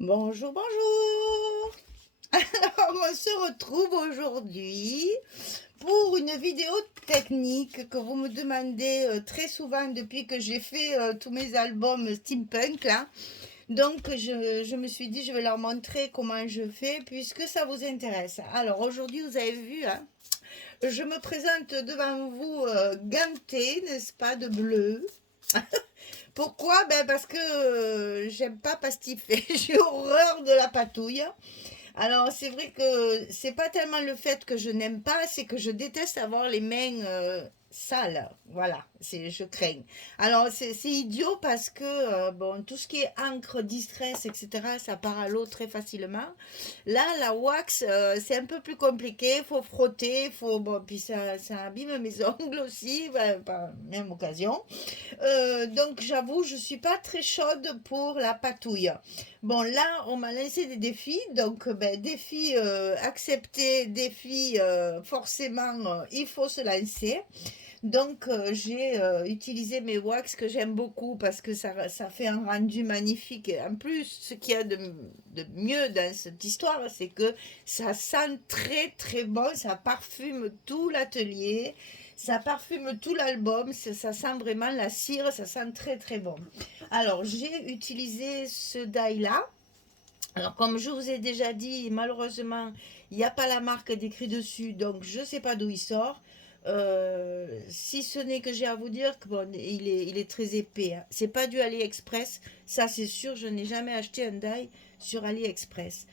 Bonjour, bonjour. Alors, on se retrouve aujourd'hui pour une vidéo technique que vous me demandez très souvent depuis que j'ai fait tous mes albums steampunk là. Donc, je me suis dit, je vais leur montrer comment je fais puisque ça vous intéresse. Alors, aujourd'hui, vous avez vu, hein, je me présente devant vous gantée, n'est-ce pas, de bleu. Pourquoi? Ben parce que j'aime pas pastiffer. J'ai horreur de la patouille. Alors, c'est vrai que c'est pas tellement le fait que je n'aime pas, c'est que je déteste avoir les mains sales. Voilà, je crains. Alors, c'est idiot parce que, bon, tout ce qui est encre, distress, etc., ça part à l'eau très facilement. Là, la wax, c'est un peu plus compliqué. Il faut frotter, bon, puis ça abîme mes ongles aussi, ben, par même occasion. Donc j'avoue, je suis pas très chaude pour la patouille. Bon, là, on m'a lancé des défis, donc ben, défi accepté, défi forcément, il faut se lancer. Donc j'ai utilisé mes wax que j'aime beaucoup parce que ça fait un rendu magnifique. Et en plus, ce qu'il y a de mieux dans cette histoire, c'est que ça sent très très bon, ça parfume tout l'atelier. Ça parfume tout l'album, ça sent vraiment la cire, ça sent très très bon. Alors j'ai utilisé ce dye là. Alors comme je vous ai déjà dit, malheureusement, il n'y a pas la marque décrite dessus, donc je ne sais pas d'où il sort. Si ce n'est que j'ai à vous dire que bon, il est très épais, hein. C'est pas du AliExpress, ça c'est sûr, je n'ai jamais acheté un dye sur AliExpress.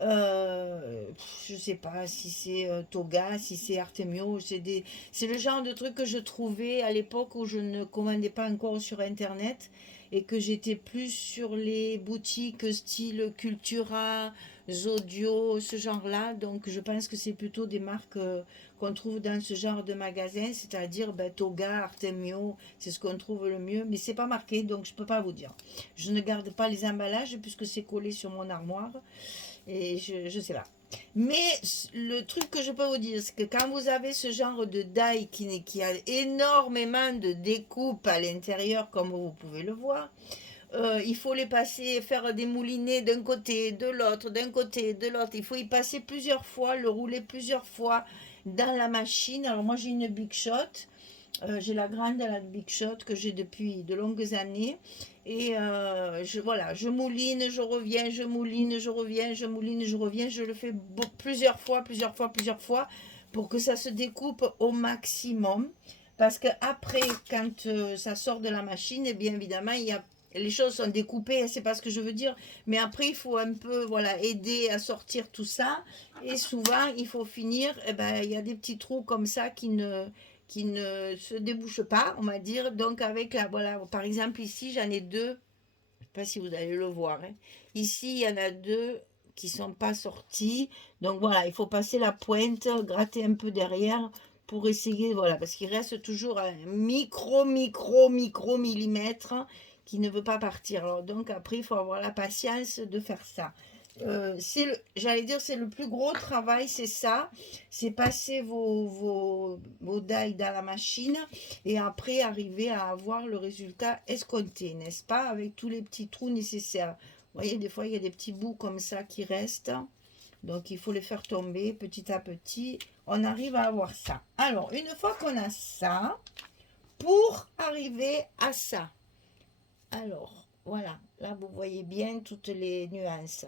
Je sais pas si c'est Toga, si c'est Artemio, c'est le genre de truc que je trouvais à l'époque où je ne commandais pas encore sur Internet et que j'étais plus sur les boutiques style Cultura, Zodio, ce genre-là. Donc je pense que c'est plutôt des marques qu'on trouve dans ce genre de magasin, c'est-à-dire ben, Toga, Artemio, c'est ce qu'on trouve le mieux, mais c'est pas marqué, donc je peux pas vous dire. Je ne garde pas les emballages puisque c'est collé sur mon armoire et je sais pas. Mais le truc que je peux vous dire, c'est que quand vous avez ce genre de die qui a énormément de découpes à l'intérieur, comme vous pouvez le voir, il faut les passer, faire des moulinets d'un côté, de l'autre, d'un côté, de l'autre. Il faut y passer plusieurs fois, le rouler plusieurs fois dans la machine. Alors moi j'ai une Big Shot. J'ai la grande à la Big Shot que j'ai depuis de longues années. Et voilà, je mouline, je reviens, je mouline, je reviens, je mouline, je reviens. Je le fais plusieurs fois, plusieurs fois, plusieurs fois pour que ça se découpe au maximum. Parce que après, quand ça sort de la machine, et bien évidemment, les choses sont découpées, c'est pas ce que je veux dire. Mais après, il faut un peu voilà, aider à sortir tout ça. Et souvent, il faut finir, eh ben, il y a des petits trous comme ça qui ne se débouche pas, on va dire. Donc avec la, voilà, par exemple ici j'en ai deux, je ne sais pas si vous allez le voir, hein. Ici il y en a deux qui sont pas sortis. Donc voilà, il faut passer la pointe, gratter un peu derrière pour essayer, voilà, parce qu'il reste toujours un micro millimètre qui ne veut pas partir. Alors donc après, il faut avoir la patience de faire ça. J'allais dire, c'est le plus gros travail, c'est ça. C'est passer vos dailles dans la machine et après arriver à avoir le résultat escompté, n'est-ce pas? Avec tous les petits trous nécessaires. Vous voyez, des fois, il y a des petits bouts comme ça qui restent. Donc, il faut les faire tomber petit à petit. On arrive à avoir ça. Alors, une fois qu'on a ça, pour arriver à ça. Alors, voilà. Là, vous voyez bien toutes les nuances.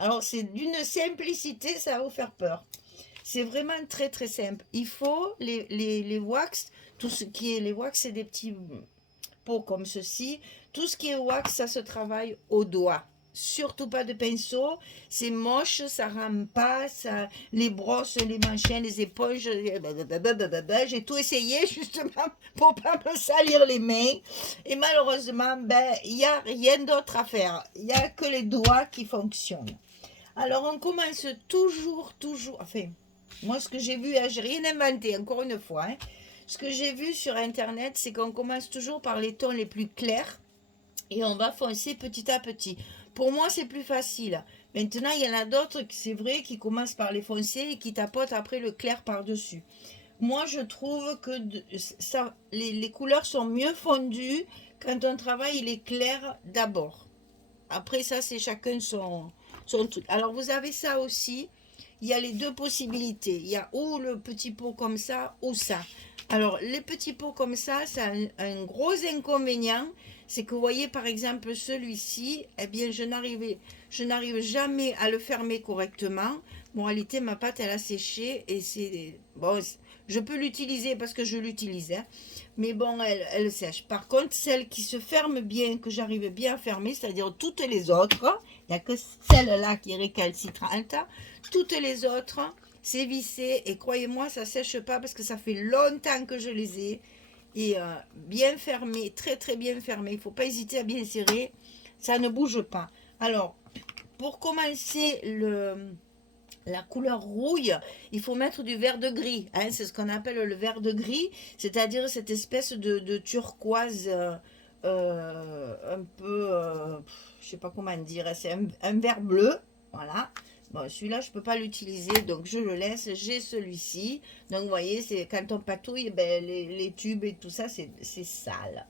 Alors, c'est d'une simplicité, ça va vous faire peur. C'est vraiment très très simple. Il faut les wax, tout ce qui est les wax, c'est des petits pots comme ceci. Tout ce qui est wax, ça se travaille au doigt. Surtout pas de pinceau, c'est moche, ça rame pas, les brosses, les manchins, les éponges, j'ai tout essayé justement pour pas me salir les mains. Et malheureusement, ben, il n'y a rien d'autre à faire. Il n'y a que les doigts qui fonctionnent. Alors on commence toujours, enfin, moi ce que j'ai vu, hein, j'ai rien inventé, encore une fois, hein. Ce que j'ai vu sur internet, c'est qu'on commence toujours par les tons les plus clairs et on va foncer petit à petit. Pour moi, c'est plus facile. Maintenant, il y en a d'autres, c'est vrai, qui commencent par les foncés et qui tapotent après le clair par-dessus. Moi, je trouve que les couleurs sont mieux fondues quand on travaille les clairs d'abord. Après, ça, c'est chacun son truc. Alors, vous avez ça aussi. Il y a les deux possibilités. Il y a ou le petit pot comme ça, ou ça. Alors, les petits pots comme ça a un gros inconvénient. C'est que vous voyez, par exemple, celui-ci, eh bien, je n'arrive jamais à le fermer correctement. Bon, en réalité, ma pâte, elle a séché et c'est... Bon, je peux l'utiliser parce que je l'utilise, hein. Mais bon, elle sèche. Par contre, celle qui se ferme bien, que j'arrive bien à fermer, c'est-à-dire toutes les autres, il n'y a que celle-là qui est récalcitrante. Toutes les autres, c'est vissé et croyez-moi, ça sèche pas parce que ça fait longtemps que je les ai. Et bien fermé, très très bien fermé. Il ne faut pas hésiter à bien serrer. Ça ne bouge pas. Alors, pour commencer la couleur rouille, il faut mettre du vert de gris, hein, c'est ce qu'on appelle le vert de gris, c'est-à-dire cette espèce de turquoise un peu, je sais pas comment dire, c'est un vert bleu, voilà. Bon, celui-là, je peux pas l'utiliser, donc je le laisse. J'ai celui-ci. Donc, vous voyez, c'est quand on patouille, ben, les tubes et tout ça, c'est sale.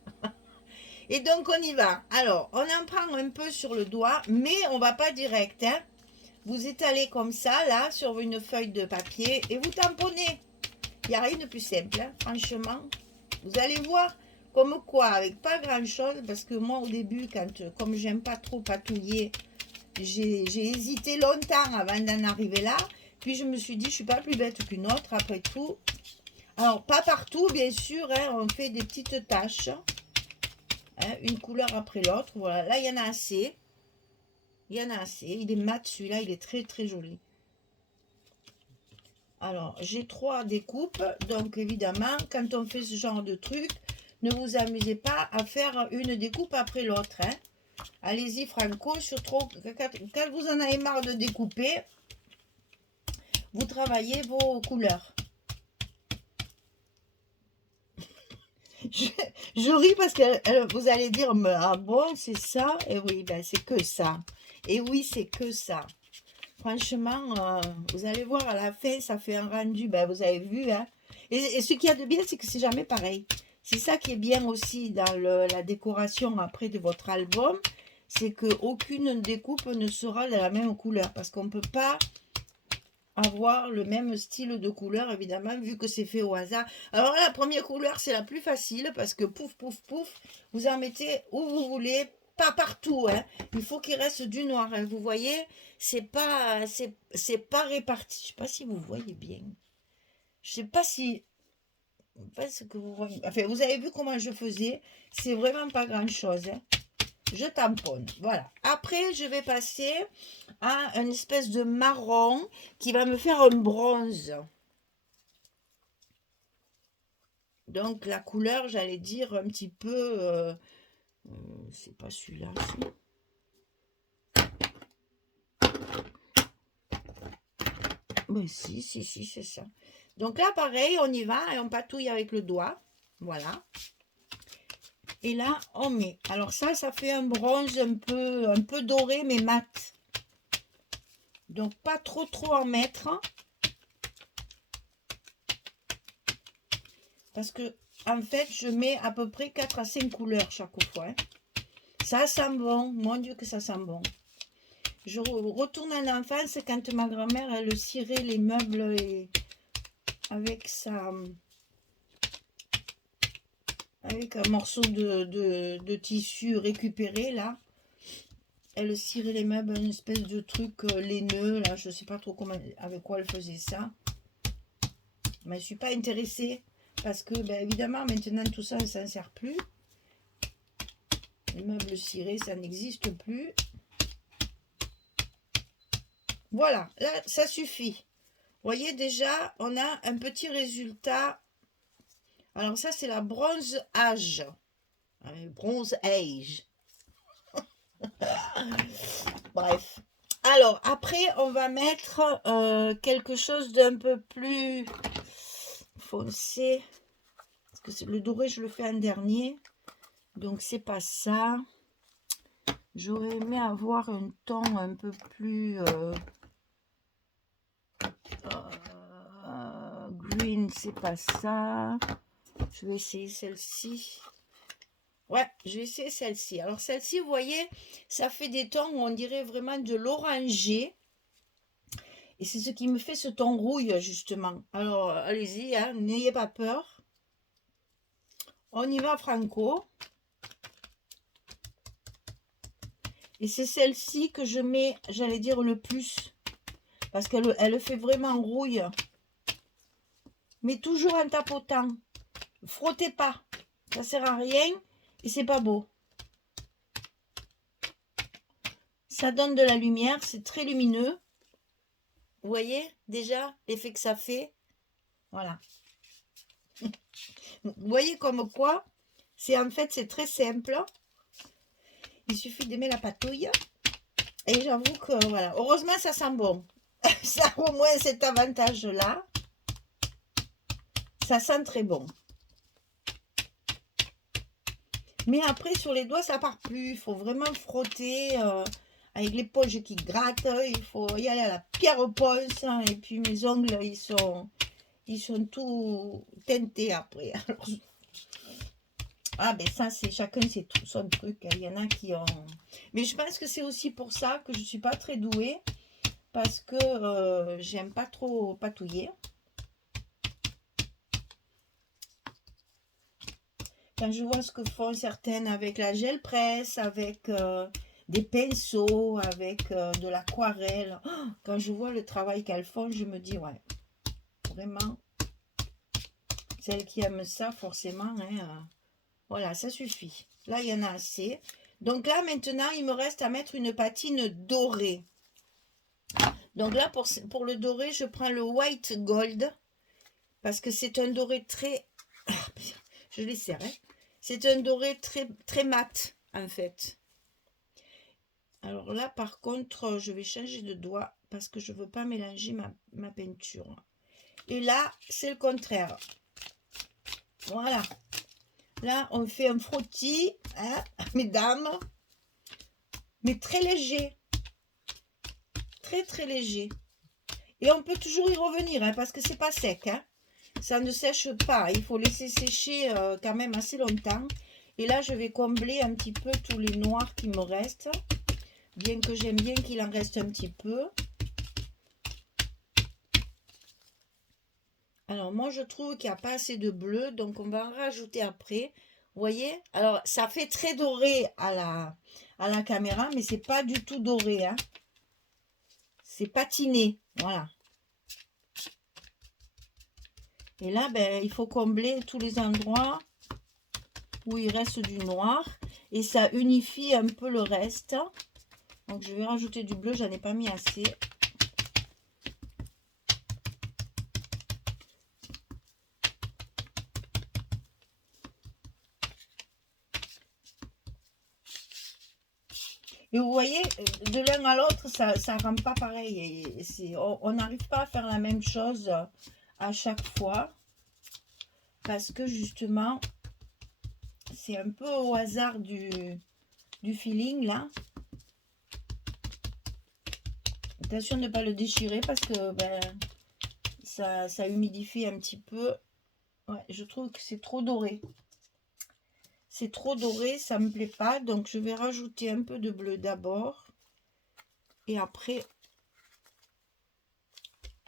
Et donc, on y va. Alors, on en prend un peu sur le doigt, mais on va pas direct, hein. Vous étalez comme ça, là, sur une feuille de papier et vous tamponnez. Il n'y a rien de plus simple, hein, franchement. Vous allez voir comme quoi, avec pas grand-chose, parce que moi, au début, comme j'aime pas trop patouiller, j'ai hésité longtemps avant d'en arriver là. Puis je me suis dit, je suis pas plus bête qu'une autre, après tout. Alors, pas partout, bien sûr, hein, on fait des petites taches. Hein, une couleur après l'autre. Voilà, là, il y en a assez. Il y en a assez. Il est mat, celui-là, il est très, très joli. Alors, j'ai 3 découpes. Donc, évidemment, quand on fait ce genre de truc, ne vous amusez pas à faire une découpe après l'autre, hein. Allez-y, franco, surtout quand vous en avez marre de découper, vous travaillez vos couleurs. Je ris parce que vous allez dire, mais, ah bon, c'est ça? Et oui, ben, c'est que ça. Et oui, c'est que ça. Franchement, vous allez voir à la fin, ça fait un rendu, ben, vous avez vu, hein. Et ce qu'il y a de bien, c'est que c'est jamais pareil. C'est ça qui est bien aussi dans la décoration après de votre album, c'est qu'aucune découpe ne sera de la même couleur, parce qu'on ne peut pas avoir le même style de couleur, évidemment, vu que c'est fait au hasard. Alors là, la première couleur, c'est la plus facile, parce que pouf, pouf, pouf, vous en mettez où vous voulez, pas partout, hein. Il faut qu'il reste du noir, hein. Vous voyez, c'est pas réparti. Je sais pas si vous voyez bien. Je sais pas si... Enfin, ce que vous voyez. Enfin, vous avez vu comment je faisais. C'est vraiment pas grand-chose, hein. Je tamponne, voilà. Après, je vais passer à une espèce de marron qui va me faire un bronze. Donc, la couleur, j'allais dire un petit peu... c'est pas celui-là, oui, si, c'est ça. Donc là, pareil, on y va et on patouille avec le doigt. Voilà. Et là, on met. Alors ça fait un bronze un peu doré, mais mat. Donc, pas trop en mettre. Parce que, en fait, je mets à peu près 4 à 5 couleurs chaque fois, hein. Ça sent bon. Mon Dieu que ça sent bon. Je retourne en enfance quand ma grand-mère, elle cirait les meubles avec avec un morceau de tissu récupéré, là. Elle cirait les meubles, une espèce de truc laineux, là. Je sais pas trop comment, avec quoi elle faisait ça. Mais je ne suis pas intéressée parce que, ben, évidemment, maintenant, tout ça, ça ne s'en sert plus. Les meubles cirés, ça n'existe plus. Voilà, là, ça suffit. Vous voyez, déjà, on a un petit résultat. Alors ça, c'est la bronze âge. Bronze age. Bref. Alors, après, on va mettre quelque chose d'un peu plus foncé. Parce que le doré, je le fais en dernier. Donc, c'est pas ça. J'aurais aimé avoir un ton un peu plus green, c'est pas ça. Je vais essayer celle-ci. Ouais, je vais essayer celle-ci. Alors celle-ci, vous voyez, ça fait des tons où on dirait vraiment de l'oranger. Et c'est ce qui me fait ce ton rouille, justement. Alors, allez-y, hein, n'ayez pas peur. On y va franco. Et c'est celle-ci que je mets, j'allais dire, le plus. Parce qu'elle fait vraiment rouille. Mais toujours en tapotant. Frottez pas. Ça sert à rien. Et c'est pas beau. Ça donne de la lumière. C'est très lumineux. Vous voyez déjà l'effet que ça fait? Voilà. Vous voyez comme quoi, en fait, c'est très simple. Il suffit d'aimer la patouille. Et j'avoue que, voilà. Heureusement, ça sent bon. Ça a au moins cet avantage-là. Ça sent très bon. Mais après, sur les doigts, ça part plus. Il faut vraiment frotter avec l'éponge qui gratte. Il faut y aller à la pierre ponce. Et puis mes ongles, ils sont tout teintés après. Alors, ah ben ça, c'est chacun c'est tout son truc. Il y en a qui ont... Mais je pense que c'est aussi pour ça que je ne suis pas très douée. Parce que j'aime pas trop patouiller. Quand je vois ce que font certaines avec la gel presse, avec des pinceaux, avec de l'aquarelle, oh, quand je vois le travail qu'elles font, je me dis, ouais, vraiment, celles qui aiment ça, forcément, hein, voilà, ça suffit. Là, il y en a assez. Donc là, maintenant, il me reste à mettre une patine dorée. Donc là, pour le doré, je prends le white gold, parce que c'est un doré très... Je les serre, hein. C'est un doré très, très mat, en fait. Alors là, par contre, je vais changer de doigt parce que je ne veux pas mélanger ma peinture. Et là, c'est le contraire. Voilà. Là, on fait un frottis, hein, mesdames, mais très léger. Très, très léger. Et on peut toujours y revenir, hein, parce que c'est pas sec. Hein. Ça ne sèche pas. Il faut laisser sécher quand même assez longtemps. Et là, je vais combler un petit peu tous les noirs qui me restent. Bien que j'aime bien qu'il en reste un petit peu. Alors, moi, je trouve qu'il n'y a pas assez de bleu. Donc, on va en rajouter après. Vous voyez? Alors, ça fait très doré à la caméra. Mais c'est pas du tout doré. Hein. C'est patiné. Voilà. Et là, ben, il faut combler tous les endroits où il reste du noir. Et ça unifie un peu le reste. Donc, je vais rajouter du bleu. J'en ai pas mis assez. Et vous voyez, de l'un à l'autre, ça ne rend pas pareil. Et on n'arrive pas à faire la même chose à chaque fois. Parce que justement, c'est un peu au hasard du feeling là. Attention de ne pas le déchirer parce que ben, ça humidifie un petit peu. Ouais, je trouve que c'est trop doré. C'est trop doré, ça me plaît pas. Donc je vais rajouter un peu de bleu d'abord. Et après,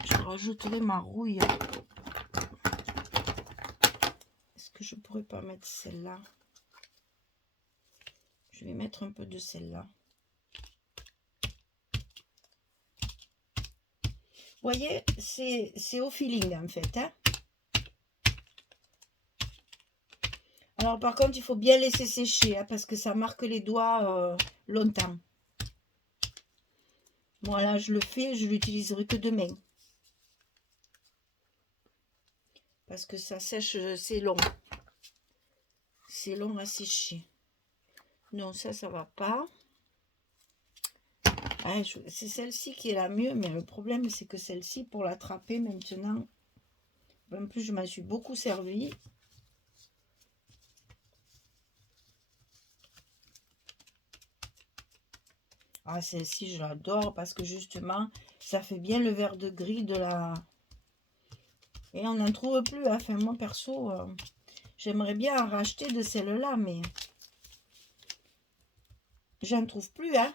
je rajouterai ma rouille. Est-ce que je pourrais pas mettre celle-là? Je vais mettre un peu de celle-là. Vous voyez, c'est au feeling en fait. Hein. Alors par contre, il faut bien laisser sécher hein, parce que ça marque les doigts longtemps. Voilà, je le fais, je l'utiliserai que demain. Parce que ça sèche, c'est long. C'est long à sécher. Non, ça va pas. Ah, c'est celle-ci qui est la mieux, mais le problème, c'est que celle-ci, pour l'attraper maintenant, en plus, je m'en suis beaucoup servi. Ah, celle-ci, je l'adore parce que justement, ça fait bien le vert de gris de la... Et on n'en trouve plus. Hein. Enfin, moi, perso, j'aimerais bien en racheter de celle-là, mais J'en trouve plus, hein.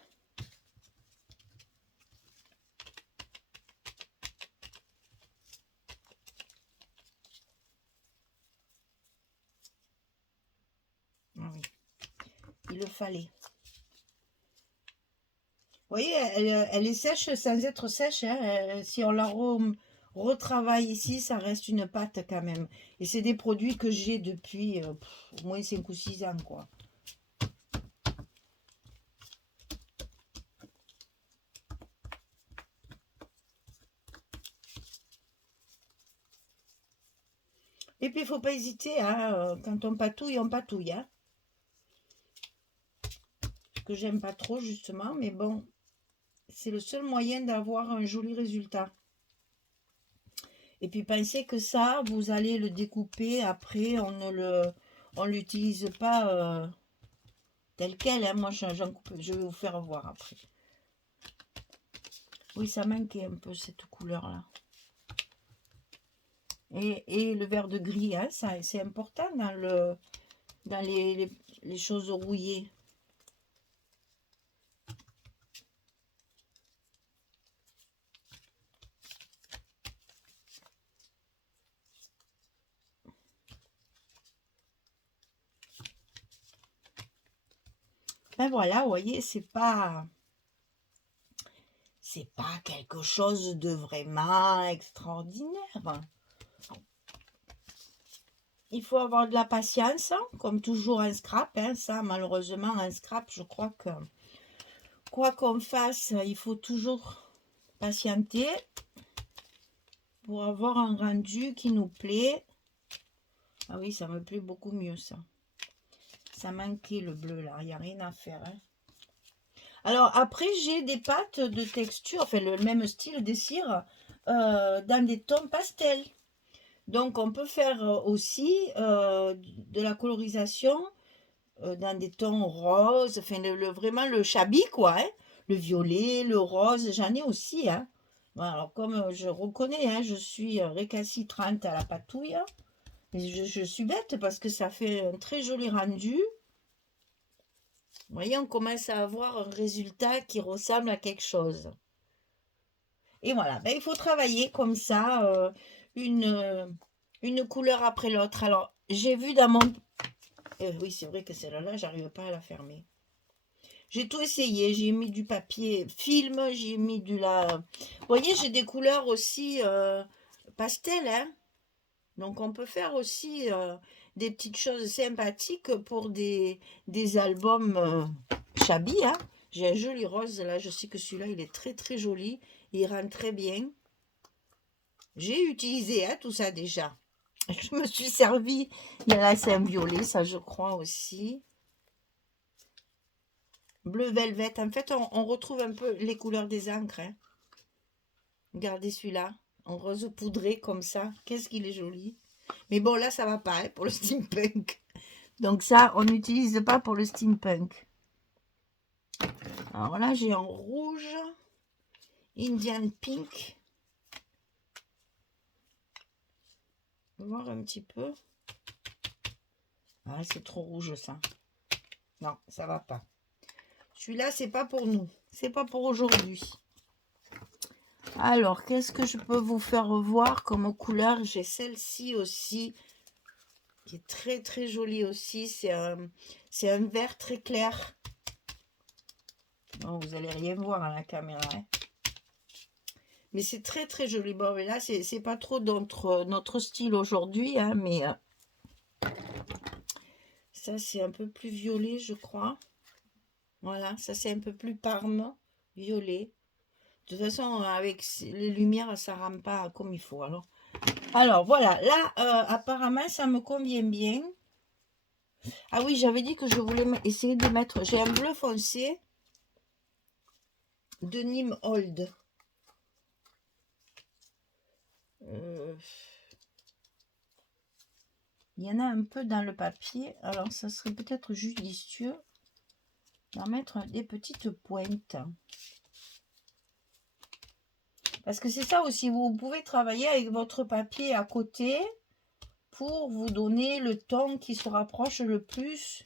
Ah oui, il le fallait. Vous voyez, elle est sèche sans être sèche, hein. Si on la retravaille ici, ça reste une pâte quand même. Et c'est des produits que j'ai depuis au moins 5 ou 6 ans, quoi. Et puis, il ne faut pas hésiter, hein, quand on patouille, on patouille. Hein. Ce que j'aime pas trop, justement, mais bon, c'est le seul moyen d'avoir un joli résultat. Et puis, pensez que ça, vous allez le découper après, on l'utilise pas tel quel. Hein. Moi, j'en coupe, je vais vous faire voir après. Oui, ça manquait un peu cette couleur-là. Et le vert de gris, hein, ça, c'est important dans les choses rouillées. Ben voilà, vous voyez, c'est pas quelque chose de vraiment extraordinaire. Il faut avoir de la patience, hein, comme toujours un scrap. Hein, ça, malheureusement, un scrap, je crois que quoi qu'on fasse, il faut toujours patienter pour avoir un rendu qui nous plaît. Ah oui, ça me plaît beaucoup mieux, ça. Ça manquait le bleu, là. Il n'y a rien à faire. Hein. Alors, après, j'ai des pâtes de texture, enfin, le même style des cires, dans des tons pastels. Donc, on peut faire aussi de la colorisation dans des tons roses, enfin, vraiment le chabi, quoi. Hein. Le violet, le rose, j'en ai aussi. Hein. Bon, alors, comme je reconnais, hein, je suis récalcitrante à la patouille, hein, mais je suis bête parce que ça fait un très joli rendu. Vous voyez, on commence à avoir un résultat qui ressemble à quelque chose. Et voilà, ben, il faut travailler comme ça, une couleur après l'autre. Alors, j'ai vu dans mon... oui, c'est vrai que celle-là, j'arrive pas à la fermer. J'ai tout essayé, j'ai mis du papier film, j'ai mis du la... Vous voyez, j'ai des couleurs aussi pastel, hein. Donc, on peut faire aussi des petites choses sympathiques pour des albums Chabi, hein. J'ai un joli rose, là, je sais que celui-là, il est très très joli, il rend très bien. J'ai utilisé hein, tout ça déjà. Je me suis servi, là c'est un violet, ça je crois aussi. Bleu velvet, en fait on retrouve un peu les couleurs des encres. Hein. Regardez celui-là, en rose poudré comme ça, qu'est-ce qu'il est joli. Mais bon là ça va pas hein, pour le steampunk. Donc ça on n'utilise pas pour le steampunk. Alors là j'ai en rouge, Indian pink. On va voir un petit peu. Ah c'est trop rouge ça. Non, ça va pas. Celui-là, c'est pas pour nous. C'est pas pour aujourd'hui. Alors, qu'est-ce que je peux vous faire voir comme couleur? J'ai celle-ci aussi, qui est très très jolie aussi. C'est un vert très clair. Bon, vous allez rien voir à la caméra. Hein. Mais c'est très très joli. Bon, mais là, c'est pas trop notre style aujourd'hui. Hein, mais ça, c'est un peu plus violet, je crois. Voilà, ça, c'est un peu plus parme, violet. De toute façon, avec les lumières, ça ne rame pas comme il faut. Alors voilà, là, apparemment, ça me convient bien. Ah oui, j'avais dit que je voulais essayer de mettre... J'ai un bleu foncé de Nîmes Old. Il y en a un peu dans le papier. Alors, ça serait peut-être judicieux d'en mettre des petites pointes. Parce que c'est ça aussi, vous pouvez travailler avec votre papier à côté pour vous donner le ton qui se rapproche le plus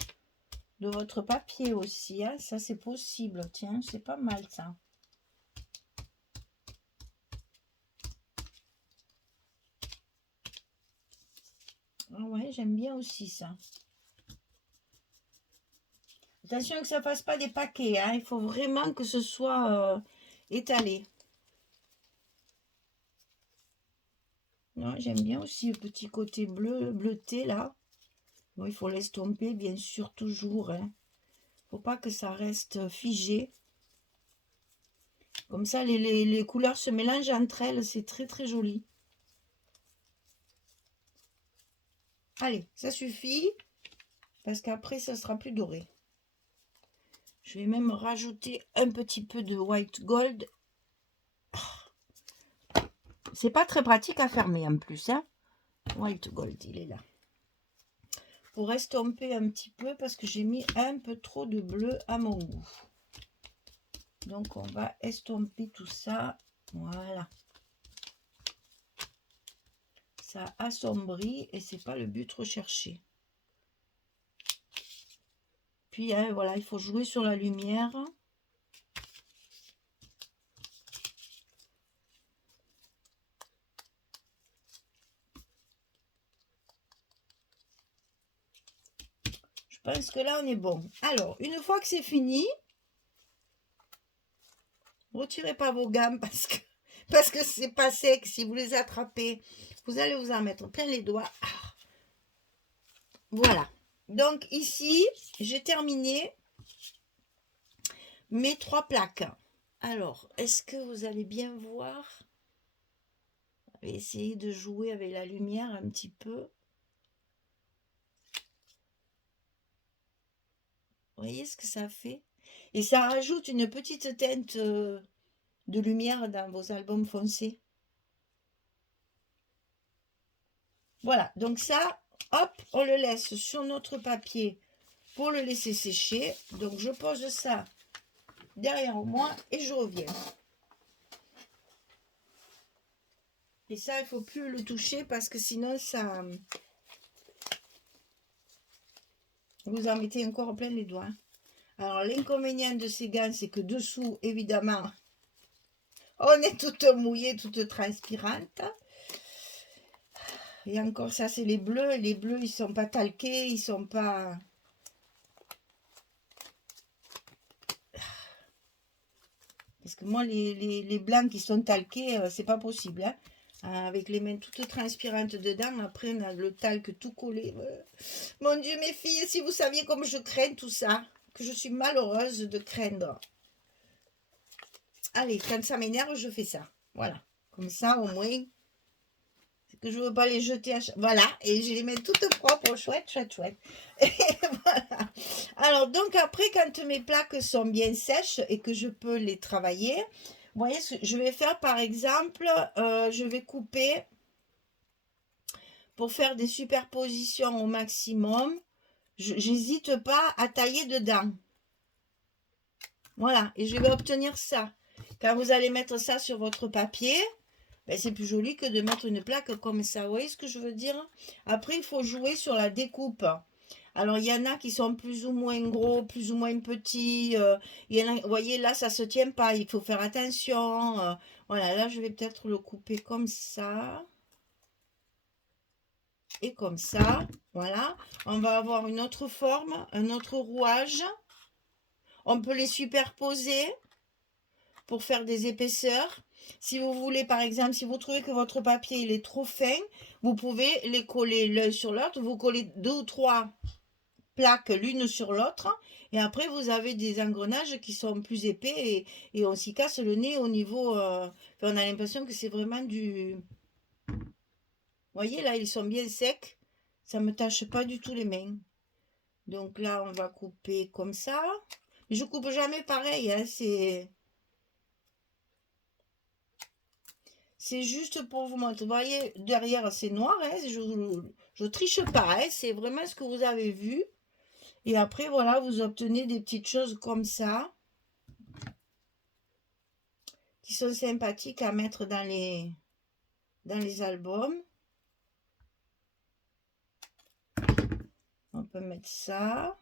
de votre papier aussi, hein. Ça c'est possible, tiens, c'est pas mal ça. Ah ouais, j'aime bien aussi ça. Attention que ça fasse pas des paquets, hein. Il faut vraiment que ce soit étalé. Non, j'aime bien aussi le petit côté bleu, bleuté là. Bon, il faut l'estomper, bien sûr, toujours, hein. Faut pas que ça reste figé. Comme ça, les couleurs se mélangent entre elles, c'est très très joli. Allez, ça suffit, parce qu'après, ça sera plus doré. Je vais même rajouter un petit peu de white gold. C'est pas très pratique à fermer en plus, hein. White gold, il est là. Pour estomper un petit peu, parce que j'ai mis un peu trop de bleu à mon goût. Donc, on va estomper tout ça. Voilà. Ça assombrit et c'est pas le but recherché. Puis, hein, voilà, il faut jouer sur la lumière. Je pense que là, on est bon. Alors, une fois que c'est fini, retirez pas vos gammes parce que c'est pas sec. Si vous les attrapez, vous allez vous en mettre plein les doigts. Ah. Voilà. Donc ici, j'ai terminé mes 3 plaques. Alors, est-ce que vous allez bien voir? Je vais essayer de jouer avec la lumière un petit peu. Vous voyez ce que ça fait? Et ça rajoute une petite teinte de lumière dans vos albums foncés. Voilà, donc ça, hop, on le laisse sur notre papier pour le laisser sécher. Donc je pose ça derrière moi et je reviens. Et ça, il ne faut plus le toucher parce que sinon, ça vous en mettez encore plein les doigts. Alors, l'inconvénient de ces gants, c'est que dessous, évidemment, on est toute mouillée, toute transpirante. Et encore, ça, c'est les bleus. Les bleus, ils sont pas talqués, ils sont pas... Parce que moi, les blancs qui sont talqués, c'est pas possible, hein. Avec les mains toutes transpirantes dedans, après on a le talc tout collé. Mon Dieu, mes filles, si vous saviez comme je crains tout ça, que je suis malheureuse de craindre. Allez, quand ça m'énerve, je fais ça. Voilà, comme ça au moins, que je veux pas les jeter à chaque... Voilà, et je les mets toutes propres, chouette, chouette, chouette. Et voilà. Alors, donc après, quand mes plaques sont bien sèches et que je peux les travailler, vous voyez, je vais faire par exemple, je vais couper pour faire des superpositions au maximum. J'hésite pas à tailler dedans. Voilà, et je vais obtenir ça. Quand vous allez mettre ça sur votre papier, ben c'est plus joli que de mettre une plaque comme ça. Vous voyez ce que je veux dire? Après, il faut jouer sur la découpe. Alors, il y en a qui sont plus ou moins gros, plus ou moins petits. Il y en a, vous voyez, là, ça ne se tient pas. Il faut faire attention. Voilà, là, je vais peut-être le couper comme ça. Et comme ça. Voilà. On va avoir une autre forme, un autre rouage. On peut les superposer pour faire des épaisseurs. Si vous voulez, par exemple, si vous trouvez que votre papier il est trop fin, vous pouvez les coller l'un sur l'autre. Vous collez 2 ou 3 plaques l'une sur l'autre. Et après, vous avez des engrenages qui sont plus épais et on s'y casse le nez au niveau... on a l'impression que c'est vraiment du... Vous voyez, là, ils sont bien secs. Ça ne me tâche pas du tout les mains. Donc là, on va couper comme ça. Je coupe jamais pareil, hein, c'est juste pour vous montrer. Vous voyez, derrière, c'est noir. Hein, je triche pas. Hein, c'est vraiment ce que vous avez vu. Et après, voilà, vous obtenez des petites choses comme ça. Qui sont sympathiques à mettre dans les albums. On peut mettre ça.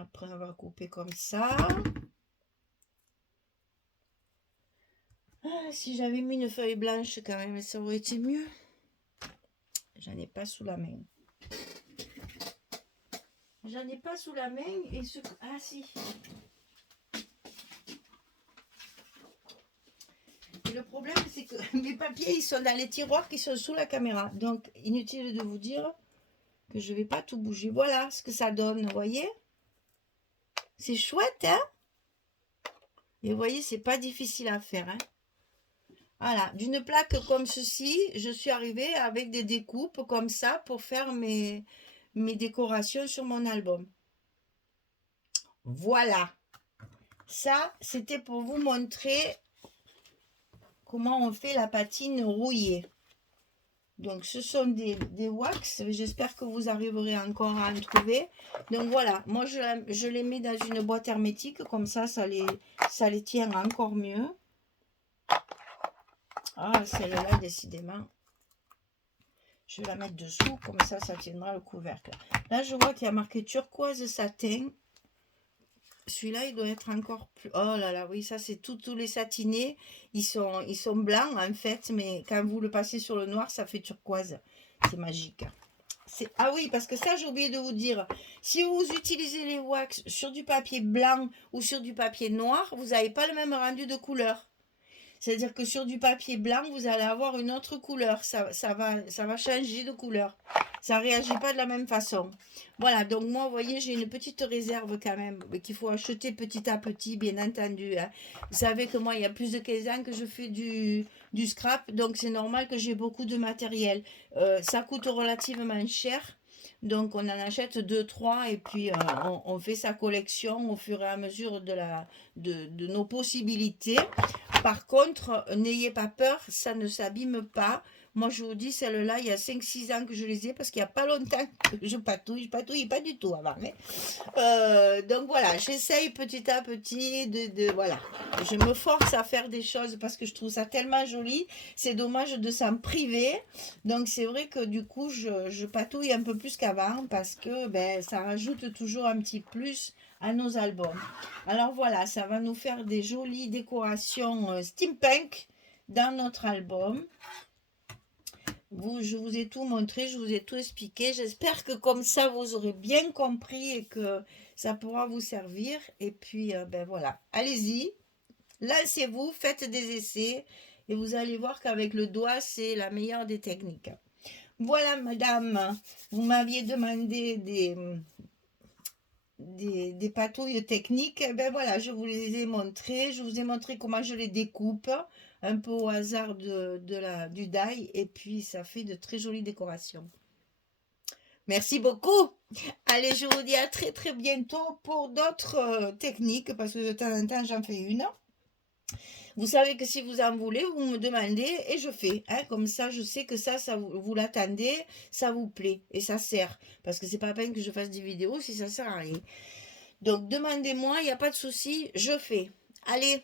Après, on va couper comme ça. Ah, si j'avais mis une feuille blanche quand même, ça aurait été mieux. J'en ai pas sous la main. J'en ai pas sous la main et ce... Ah si. Et le problème, c'est que mes papiers, ils sont dans les tiroirs qui sont sous la caméra. Donc, inutile de vous dire que je vais pas tout bouger. Voilà ce que ça donne, vous voyez? C'est chouette, hein? Et vous voyez, c'est pas difficile à faire, hein? Voilà, d'une plaque comme ceci, je suis arrivée avec des découpes comme ça pour faire mes décorations sur mon album. Voilà. Ça, c'était pour vous montrer comment on fait la patine rouillée. Donc, ce sont des wax. J'espère que vous arriverez encore à en trouver. Donc, voilà. Moi, je les mets dans une boîte hermétique. Comme ça les tient encore mieux. Ah, celle-là, décidément. Je vais la mettre dessous. Comme ça tiendra le couvercle. Là, je vois qu'il y a marqué turquoise satin. Celui-là, il doit être encore plus... Oh là là, oui, ça, c'est tous les satinés. Ils sont blancs, en fait. Mais quand vous le passez sur le noir, ça fait turquoise. C'est magique. Ah oui, parce que ça, j'ai oublié de vous dire. Si vous utilisez les wax sur du papier blanc ou sur du papier noir, vous n'avez pas le même rendu de couleur. C'est-à-dire que sur du papier blanc, vous allez avoir une autre couleur. Ça va changer de couleur. Ça ne réagit pas de la même façon. Voilà, donc moi, vous voyez, j'ai une petite réserve quand même, qu'il faut acheter petit à petit, bien entendu. Hein. Vous savez que moi, il y a plus de 15 ans que je fais du scrap, donc c'est normal que j'ai beaucoup de matériel. Ça coûte relativement cher. Donc, on en achète 2, 3 et puis on fait sa collection au fur et à mesure de nos possibilités. Par contre, n'ayez pas peur, ça ne s'abîme pas. Moi, je vous dis, celle-là, il y a 5-6 ans que je les ai parce qu'il n'y a pas longtemps que je patouille pas du tout avant. Donc voilà, j'essaye petit à petit voilà. Je me force à faire des choses parce que je trouve ça tellement joli. C'est dommage de s'en priver. Donc c'est vrai que du coup, je patouille un peu plus qu'avant parce que ça rajoute toujours un petit plus à nos albums. Alors voilà, ça va nous faire des jolies décorations steampunk dans notre album. Je vous ai tout montré, je vous ai tout expliqué. J'espère que comme ça, vous aurez bien compris et que ça pourra vous servir. Et puis, voilà, allez-y, lancez-vous, faites des essais et vous allez voir qu'avec le doigt, c'est la meilleure des techniques. Voilà, madame, vous m'aviez demandé des patouilles techniques. Voilà, je vous les ai montrées. Je vous ai montré comment je les découpe, un peu au hasard du die. Et puis, ça fait de très jolies décorations. Merci beaucoup. Allez, je vous dis à très très bientôt pour d'autres techniques, parce que de temps en temps, j'en fais une. Vous savez que si vous en voulez, vous me demandez et je fais. Hein, comme ça, je sais que ça vous l'attendez, ça vous plaît et ça sert. Parce que c'est pas la peine que je fasse des vidéos si ça sert à rien. Donc, demandez-moi, il n'y a pas de souci, je fais. Allez,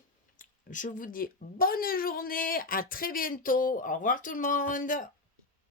je vous dis bonne journée, à très bientôt. Au revoir tout le monde.